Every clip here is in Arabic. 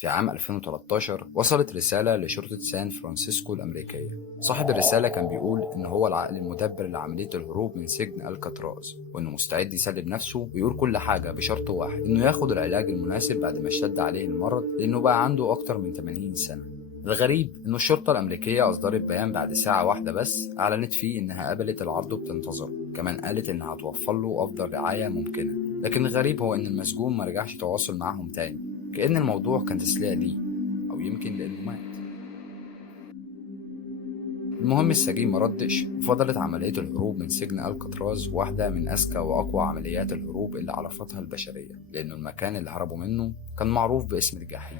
في عام 2013 وصلت رسالة لشرطة سان فرانسيسكو الأمريكية. صاحب الرسالة كان بيقول إن هو العقل المدبر لعملية الهروب من سجن الكاتراز، وإنه مستعد يسلم نفسه ويقول كل حاجة بشرط واحد: إنه ياخد العلاج المناسب بعد ما اشتد عليه المرض، لأنه بقى عنده أكتر من 80 سنة. الغريب إنه الشرطة الأمريكية أصدرت بيان بعد ساعة واحدة بس أعلنت فيه إنها قبلت العرض وبتنتظره، كمان قالت إنها هتوفر له أفضل رعاية ممكنة. لكن الغريب هو إن المسجون مرجعش يتواصل معهم تاني، كأن الموضوع كان تسلية ليه، أو يمكن لأنه مات. المهم السجين مردش، وفضلت عملية الهروب من سجن الكاتراز واحدة من أذكى وأقوى عمليات الهروب اللي عرفتها البشرية، لأنه المكان اللي هربوا منه كان معروف باسم الجحيم.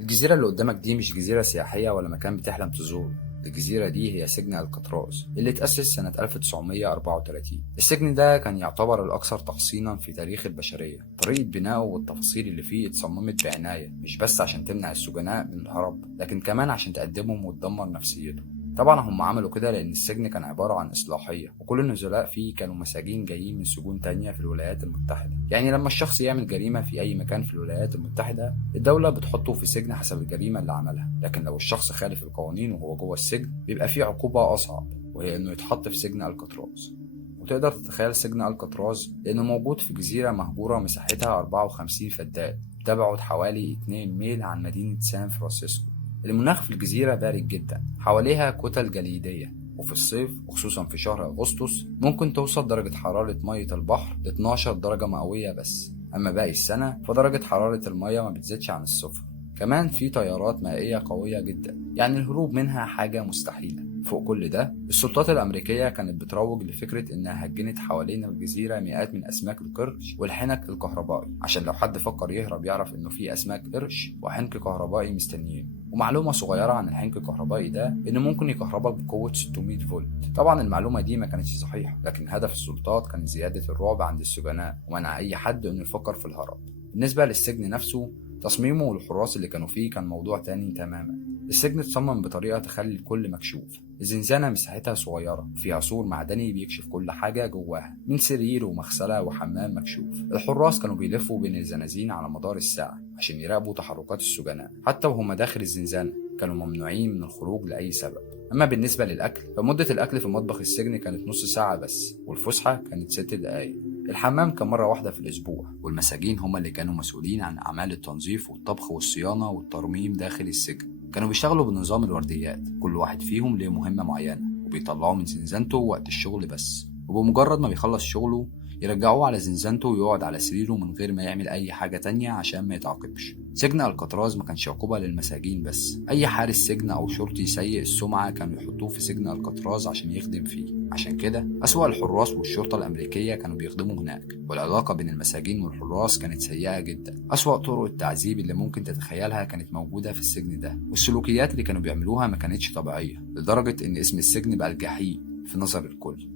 الجزيرة اللي قدامك دي مش جزيرة سياحية ولا مكان بتحلم تزوره، الجزيرة دي هي سجن الكاتراز اللي اتأسس سنة 1934. السجن ده كان يعتبر الأكثر تحصينا في تاريخ البشرية. طريقة بنائه والتفاصيل اللي فيه اتصممت بعناية، مش بس عشان تمنع السجناء من الهرب، لكن كمان عشان تقدمهم وتدمر نفسيتهم. طبعا هم عملوا كده لأن السجن كان عبارة عن إصلاحية، وكل النزلاء فيه كانوا مساجين جايين من سجون تانية في الولايات المتحدة. يعني لما الشخص يعمل جريمة في أي مكان في الولايات المتحدة، الدولة بتحطه في سجن حسب الجريمة اللي عملها، لكن لو الشخص خالف القوانين وهو جوه السجن بيبقى فيه عقوبة أصعب، وهي إنه يتحط في سجن الكاتراز. وتقدر تتخيل سجن الكاتراز لأنه موجود في جزيرة مهجورة مساحتها 54 فدان، تبعد حوالي 2 ميل عن مدينة سان فرانسيسكو. المناخ في الجزيرة بارد جدا، حواليها كتل جليدية، وفي الصيف وخصوصا في شهر أغسطس ممكن توصل درجة حرارة مية البحر ل 12 درجة مئوية بس. أما باقي السنة فدرجة حرارة المية ما بتزيدش عن الصفر. كمان في تيارات مائية قوية جدا، يعني الهروب منها حاجة مستحيلة. فوق كل ده السلطات الأمريكية كانت بتروج لفكرة إنها هجنت حوالين الجزيرة مئات من أسماك القرش والحنك الكهربائي، عشان لو حد فكر يهرب يعرف إنه في أسماك قرش وحنك كهربائي مستنيين. ومعلومة صغيرة عن الحنك الكهربائي ده إنه ممكن يكهربك بقوة 600 فولت. طبعا المعلومة دي ما كانتش صحيحة، لكن هدف السلطات كان زيادة الرعب عند السجناء ومنع أي حد إنه يفكر في الهرب. بالنسبة للسجن نفسه، تصميمه والحراس اللي كانوا فيه كان موضوع تاني تماما. السجن اتصمم بطريقة تخلي الكل مكشوف. الزنزانة مساحتها صغيرة وفيها سور معدني بيكشف كل حاجة جواها، من سرير ومغسلة وحمام مكشوف. الحراس كانوا بيلفوا بين الزنازين على مدار الساعة عشان يراقبوا تحركات السجناء، حتى وهم داخل الزنزانة كانوا ممنوعين من الخروج لأي سبب. أما بالنسبة للأكل فمدة الأكل في مطبخ السجن كانت نص ساعة بس، والفسحة كانت 6 دقايق. الحمام كان مرة واحدة في الأسبوع، والمساجين هم اللي كانوا مسؤولين عن أعمال التنظيف والطبخ والصيانة والترميم داخل السجن. كانوا بيشتغلوا بنظام الورديات، كل واحد فيهم ليه مهمة معينة، وبيطلعوه من زنزانته وقت الشغل بس، وبمجرد ما بيخلص شغله يرجعوه على زنزانته ويقعد على سريره من غير ما يعمل أي حاجة تانية عشان ما يتعاقبش. سجن الكاتراز ما كانش عقوبة للمساجين بس، أي حارس سجن أو شرطي سيء السمعة كانوا يحطوه في سجن الكاتراز عشان يخدم فيه. عشان كده أسوأ الحراس والشرطة الأمريكية كانوا بيخدموا هناك، والعلاقة بين المساجين والحراس كانت سيئة جدا. أسوأ طرق التعذيب اللي ممكن تتخيلها كانت موجودة في السجن ده، والسلوكيات اللي كانوا بيعملوها ما كانتش طبيعية، لدرجة إن اسم السجن بقى الجحيم في نظر الكل.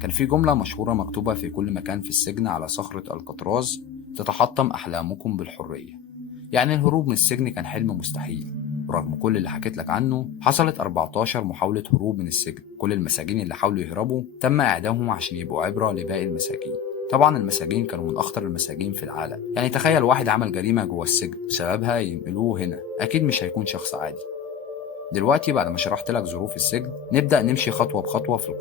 كان في جملة مشهورة مكتوبة في كل مكان في السجن على صخرة الكاتراز: تتحطم أحلامكم بالحرية. يعني الهروب من السجن كان حلم مستحيل. رغم كل اللي حكيت لك عنه، حصلت 14 محاولة هروب من السجن. كل المساجين اللي حاولوا يهربوا تم إعدامهم عشان يبقوا عبرة لباقي المساجين. طبعا المساجين كانوا من أخطر المساجين في العالم، يعني تخيل واحد عمل جريمة جوه السجن بسببها ينقلوه هنا، أكيد مش هيكون شخص عادي. دلوقتي بعد ما شرحت لك ظروف السجن، نبدأ نمشي خطوة بخطوة في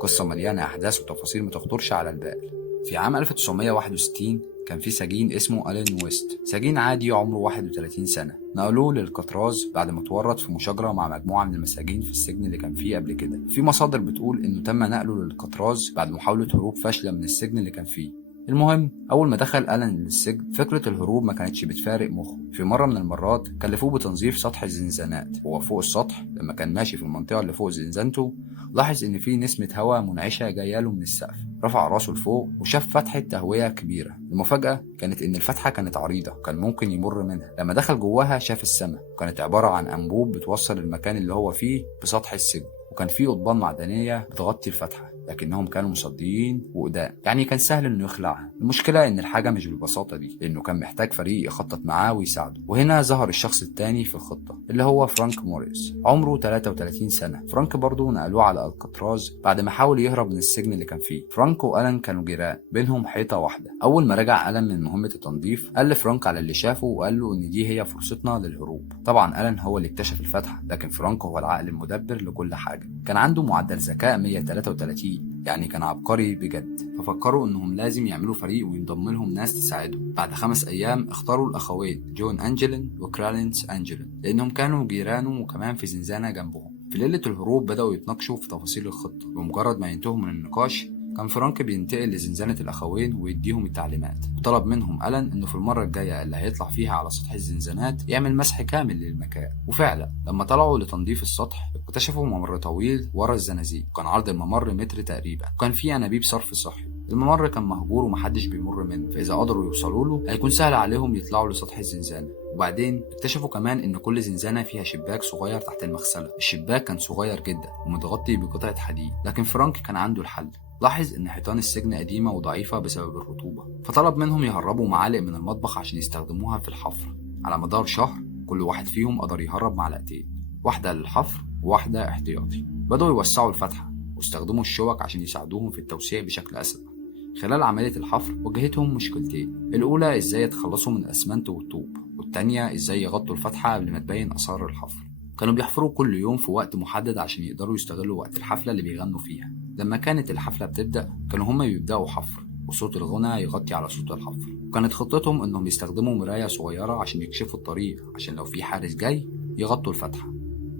قصة مليانة أحداث وتفاصيل ما تخطرش على البال. في عام 1961 كان في سجين اسمه ألين ويست، سجين عادي عمره 31 سنة. نقلوه للكاتراز بعد ما اتورط في مشاجرة مع مجموعة من المساجين في السجن اللي كان فيه قبل كده. في مصادر بتقول إنه تم نقله للكاتراز بعد محاولة هروب فاشلة من السجن اللي كان فيه. المهم أول ما دخل ألان للسجن فكرة الهروب ما كانتش بتفارق مخه. في مرة من المرات كلفوه بتنظيف سطح الزنزانات، وهو فوق السطح لما كان ماشي في المنطقة اللي فوق زنزانته لاحظ إن في نسمة هواء منعشة جاية له من السقف. رفع راسه لفوق وشاف فتحة تهوية كبيرة. المفاجأة كانت إن الفتحة كانت عريضة كان ممكن يمر منها. لما دخل جواها شاف السماء، كانت عبارة عن أنبوب بتوصل المكان اللي هو فيه بسطح السجن، وكان فيه قضبان معدنية بتغطي الفتحة. لكنهم كانوا مصديين وقدام، يعني كان سهل انه يخلعها. المشكله ان الحاجه مش بالبساطه دي، لانه كان محتاج فريق يخطط معاه ويساعده. وهنا ظهر الشخص الثاني في الخطه اللي هو فرانك موريس، عمره 33 سنه. فرانك برضه نقلوه على الكاتراز بعد ما حاول يهرب من السجن اللي كان فيه. فرانك والان كانوا جيران بينهم حيطه واحده. اول ما رجع الان من مهمه التنظيف قال لفرانك على اللي شافه وقال له ان دي هي فرصتنا للهروب. طبعا الان هو اللي اكتشف الفتحه، لكن فرانك هو العقل المدبر لكل حاجه. كان عنده معدل ذكاء 133، يعني كان عبقري بجد. ففكروا انهم لازم يعملوا فريق وينضم لهم ناس تساعدهم. بعد 5 ايام اختاروا الاخوين جون انجلين وكرالينس انجلين لانهم كانوا جيرانه وكمان في زنزانه جنبهم. في ليله الهروب بداوا يتناقشوا في تفاصيل الخطه، ومجرد ما ينتهوا من النقاش كان فرانك بينتقل لزنزانة الأخوين ويديهم التعليمات، وطلب منهم ألان إنه في المرة الجاية اللي هيطلع فيها على سطح الزنزانات يعمل مسح كامل للمكان. وفعلا لما طلعوا لتنظيف السطح اكتشفوا ممر طويل ورا الزنازير، وكان عرض الممر متر تقريبا، وكان فيه أنابيب صرف صحي. الممر كان مهجور ومحدش بيمر منه، فإذا قدروا يوصلوا له هيكون سهل عليهم يطلعوا لسطح الزنزانة. وبعدين اكتشفوا كمان إن كل زنزانة فيها شباك صغير تحت المغسلة. الشباك كان صغير جدا ومتغطي بقطعة حديد، لكن فرانك كان عنده الحل. لاحظ إن حيطان السجن قديمة وضعيفة بسبب الرطوبة، فطلب منهم يهربوا معالق من المطبخ عشان يستخدموها في الحفر. على مدار شهر كل واحد فيهم قدر يهرب معلقتين، واحدة للحفر وواحدة احتياطي. بدأوا يوسعوا الفتحة واستخدموا الشوك عشان يساعدوهم في التوسيع بشكل أسرع. خلال عملية الحفر واجهتهم مشكلتين، الأولى إزاي يتخلصوا من الأسمنت والطوب، والتانية إزاي يغطوا الفتحة قبل ما تبين آثار الحفر. كانوا بيحفروا كل يوم في وقت محدد عشان يقدروا يستغلوا وقت الحفلة اللي بيغنوا فيها. لما كانت الحفلة بتبدأ كانوا هما بيبدأوا حفر وصوت الغنى يغطي على صوت الحفر، وكانت خطتهم إنهم يستخدموا مراية صغيرة عشان يكشفوا الطريق، عشان لو في حارس جاي يغطوا الفتحة.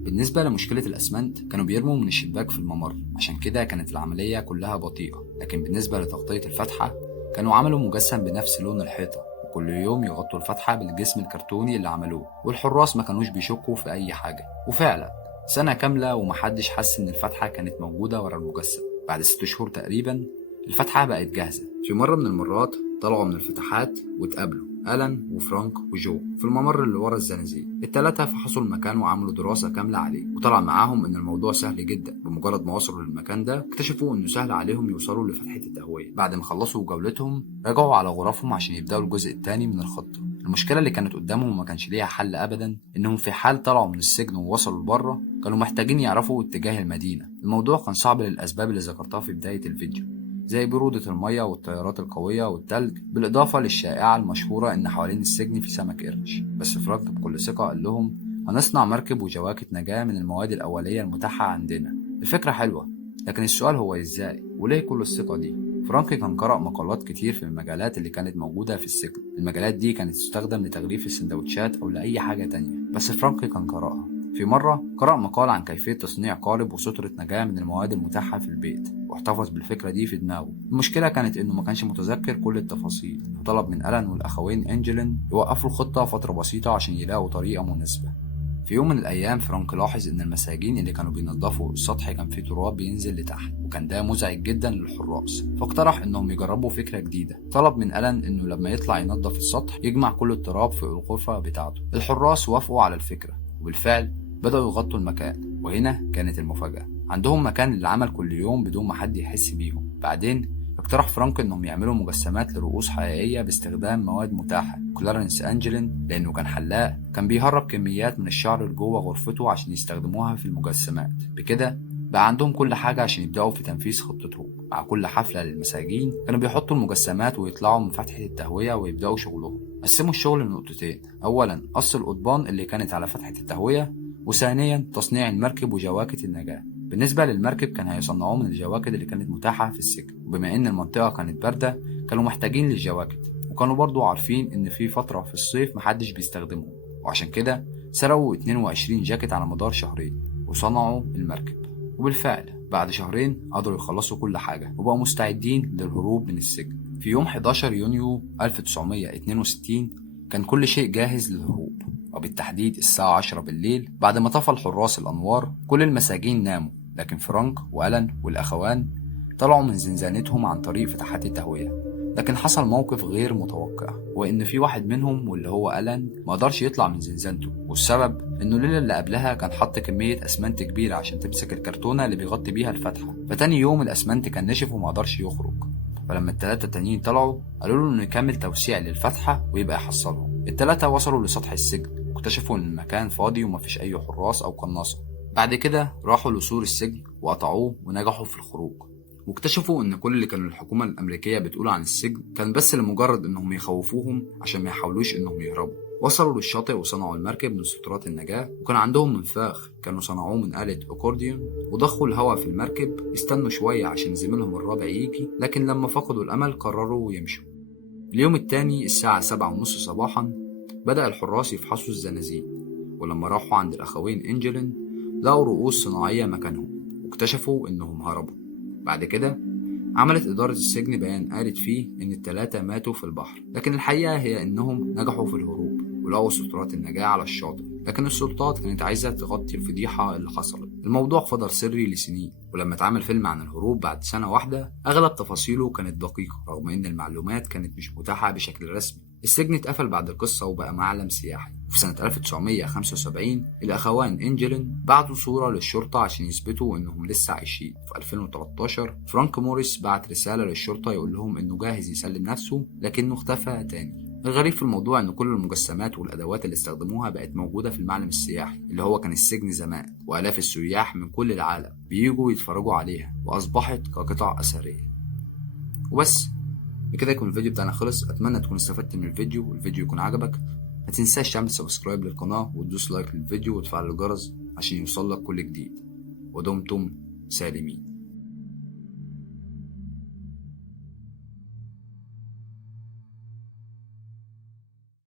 بالنسبة لمشكلة الأسمنت كانوا بيرموا من الشباك في الممر، عشان كده كانت العملية كلها بطيئة. لكن بالنسبة لتغطية الفتحة كانوا عملوا مجسم بنفس لون الحيطة، وكل يوم يغطوا الفتحة بالجسم الكرتوني اللي عملوه، والحراس ما كانوش بيشكوا في أي حاجة. وفعلا سنة كاملة ومحدش حس إن الفتحة كانت موجودة ورا المجسم. بعد 6 شهور تقريبا الفتحة بقت جاهزة. في مرة من المرات طلعوا من الفتحات واتقابلوا ألان وفرانك وجو في الممر اللي ورا الزنازير. التلاتة فحصوا المكان وعملوا دراسة كاملة عليه، وطلع معاهم إن الموضوع سهل جدا. بمجرد ما وصلوا للمكان ده اكتشفوا إنه سهل عليهم يوصلوا لفتحة التهوية. بعد ما خلصوا جولتهم رجعوا على غرفهم عشان يبدأوا الجزء الثاني من الخطة. المشكلة اللي كانت قدامهم وما كانش ليها حل أبدا إنهم في حال طلعوا من السجن ووصلوا لبره كانوا محتاجين يعرفوا اتجاه المدينة. الموضوع كان صعب للأسباب اللي ذكرتها في بداية الفيديو، زي برودة المية والتيارات القوية والتلج، بالإضافة للشائعة المشهورة إن حوالين السجن في سمك قرش. بس فرانك بكل ثقة قال لهم هنصنع مركب وجواكت نجاة من المواد الأولية المتاحة عندنا. الفكرة حلوة، لكن السؤال هو إزاي وليه كل الثقة دي؟ فرانك كان قرأ مقالات كتير في المجالات اللي كانت موجودة في السجن. المجالات دي كانت تستخدم لتغليف السندوتشات أو لأي حاجة تانية، بس فرانك كان قرأها. في مرة قرأ مقال عن كيفية تصنيع قارب وسترة نجاة من المواد المتاحة في البيت، واحتفظ بالفكرة دي في دماغه. المشكلة كانت إنه ما كانش متذكر كل التفاصيل، فطلب من ألان والأخوين أنجلين يوقفوا الخطة فترة بسيطة عشان يلاقوا طريقة مناسبة. في يوم من الأيام فرانك لاحظ إن المساجين اللي كانوا بينظفوا السطح كان فيه تراب بينزل لتحت، وكان ده مزعج جدا للحراس. فاقترح إنهم يجربوا فكرة جديدة. طلب من ألان إنه لما يطلع ينظف السطح يجمع كل التراب في الغرفة بتاعته. الحراس وافقوا على الفكرة، وبالفعل بدأوا يغطوا المكان. وهنا كانت المفاجأة، عندهم مكان للعمل كل يوم بدون ما حد يحس بيهم. بعدين اقترح فرانك انهم يعملوا مجسمات لرؤوس حقيقية باستخدام مواد متاحة. كلارنس أنجلين لأنه كان حلاق كان بيهرب كميات من الشعر لجوه غرفته عشان يستخدموها في المجسمات. بكده بقى عندهم كل حاجة عشان يبدأوا في تنفيذ خطتهم. مع كل حفلة للمساجين كانوا بيحطوا المجسمات ويطلعوا من فتحة التهوية ويبدأوا شغلهم. قسموا الشغل لنقطتين، أولا قص القضبان اللي كانت على فتحة التهوية، وثانيا تصنيع المركب وجواكت النجاة. بالنسبة للمركب كان هيصنعوه من الجواكت اللي كانت متاحة في السجن، وبما ان المنطقة كانت باردة كانوا محتاجين للجواكت، وكانوا برضو عارفين ان في فترة في الصيف محدش بيستخدمهم، وعشان كده سرقوا 22 جاكيت على مدار شهرين وصنعوا المركب. وبالفعل بعد شهرين قدروا يخلصوا كل حاجة وبقوا مستعدين للهروب من السجن. في يوم 11 يونيو 1962 كان كل شيء جاهز للهروب، وبالتحديد الساعة 10 بالليل. بعد ما طفى الحراس الأنوار كل المساجين ناموا، لكن فرانك وألان والأخوان طلعوا من زنزانتهم عن طريق فتحات التهوية. لكن حصل موقف غير متوقع، وإن في واحد منهم واللي هو ألان ما قدرش يطلع من زنزانته، والسبب إنه الليلة اللي قبلها كان حط كمية أسمنت كبيرة عشان تمسك الكرتونة اللي بيغطي بيها الفتحة، فتاني يوم الأسمنت كان نشف وما قدرش يخرج. فلما التلاتة التانيين طلعوا قالوا له إنه يكمل توسيع للفتحة ويبقى يحصلهم. التلاتة وصلوا لسطح السجن واكتشفوا إن المكان فاضي ومفيش أي حراس أو قناصة. بعد كده راحوا لسور السجن وقطعوه ونجحوا في الخروج، واكتشفوا ان كل اللي كانوا الحكومة الامريكية بتقوله عن السجن كان بس لمجرد انهم يخوفوهم عشان ما يحاولوش انهم يهربوا. وصلوا للشاطئ وصنعوا المركب من سترات النجاة، وكان عندهم منفاخ كانوا صنعوه من آلة أكورديون، وضخوا الهواء في المركب. استنوا شوية عشان زميلهم الرابع يجي، لكن لما فقدوا الأمل قرروا يمشوا. اليوم التاني الساعة 7:30 صباحا بدأ الحراس يفحصوا الزنازين، ولما راحوا عند الأخوين إنجلين لقوا رؤوس صناعية مكانهم، واكتشفوا إنهم هربوا. بعد كده عملت إدارة السجن بيان قالت فيه إن التلاتة ماتوا في البحر، لكن الحقيقة هي إنهم نجحوا في الهروب ولقوا سترات النجاة على الشاطئ، لكن السلطات كانت عايزة تغطي الفضيحة اللي حصلت. الموضوع فضل سري لسنين، ولما اتعمل فيلم عن الهروب بعد سنة واحدة أغلب تفاصيله كانت دقيقة رغم إن المعلومات كانت مش متاحة بشكل رسمي. السجن اتقفل بعد القصة وبقى معلم سياحي. وفي سنة 1975 الأخوان إنجلين بعتوا صورة للشرطة عشان يثبتوا إنهم لسه عايشين. في 2013 فرانك موريس بعت رسالة للشرطة يقول لهم إنه جاهز يسلم نفسه لكنه اختفى تاني. الغريب في الموضوع إن كل المجسمات والأدوات اللي استخدموها بقت موجودة في المعلم السياحي اللي هو كان السجن زمان، وآلاف السياح من كل العالم بييجوا يتفرجوا عليها، وأصبحت كقطع أثرية. وبس بكده يكون الفيديو بتاعنا خلص. اتمنى تكون استفدت من الفيديو والفيديو يكون عجبك. ما تنساش تعمل سبسكرايب للقناة وتدوس لايك للفيديو وتفعل الجرس عشان يوصلك كل جديد. ودمتم سالمين.